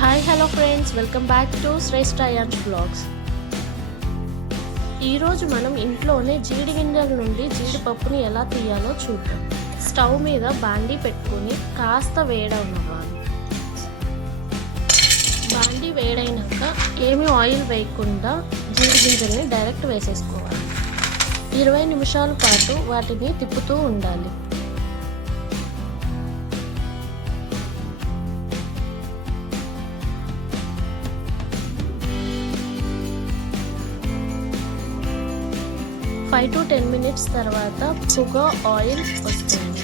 Hi hello friends, welcome back to Shreshta Ayaans blogs. ఈరోజు మనం ఇంట్లోనే జీడి గింజల నుండి జీడిపప్పుని ఎలా తీయాలో చూద్దాం. స్టవ్ మీద బాండీ పెట్టుకొని కాస్త వేడవ్వాలి. బాండీ వేడైనాక ఏమీ ఆయిల్ వేయకుండా జీడి గింజల్ని డైరెక్ట్ వేసేసుకోవాలి. 20 నిమిషాల పాటు వాటిని తిప్పుతూ ఉండాలి. ఫైవ్ టు 10 మినిట్స్ తర్వాత పొగ ఆయిల్ వస్తుంది.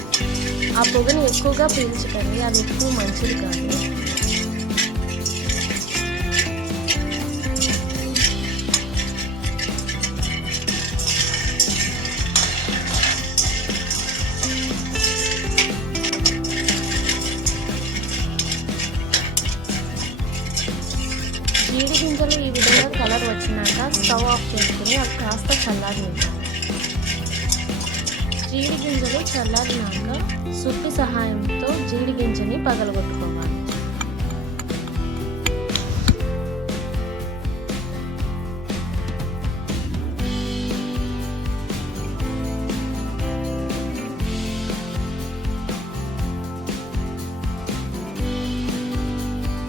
ఆ పొగని ఎక్కువగా పీల్చకండి, అది ఎక్కువ మంచిది కాదు. జీడి గింజలు ఈ విధంగా కలర్ వచ్చినాక స్టవ్ ఆఫ్ చేసుకుని అవి కాస్త చల్లారనివ్వాలి. జీడి గింజలు చల్లారినాక సుత్తి సహాయంతో జీడి గింజని పగలగొట్టుకోవాలి.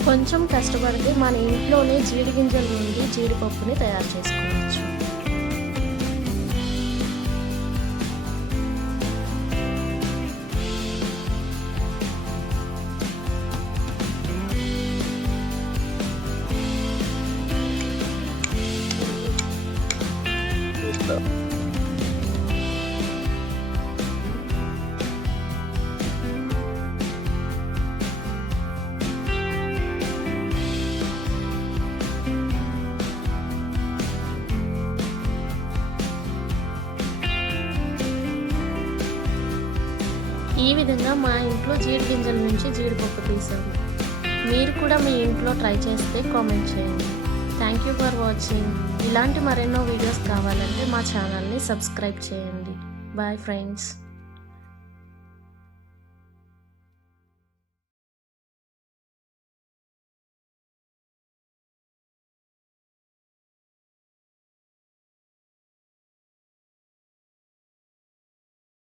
కొంచెం కష్టపడితే మన ఇంట్లోనే జీడి గింజల నుండి జీడిపప్పుని తయారు చేసుకోవచ్చు. ఈ విధంగా మా ఇంట్లో జీడి గింజల నుంచి జీడిపప్పు తీసాము. మీరు కూడా మీ ఇంట్లో ట్రై చేస్తే కామెంట్ చేయండి. Thank you for watching. ఇలాంటి మరెన్నో వీడియోస్ కావాలంటే మా ఛానల్ని సబ్స్క్రైబ్ చేయండి. Bye friends.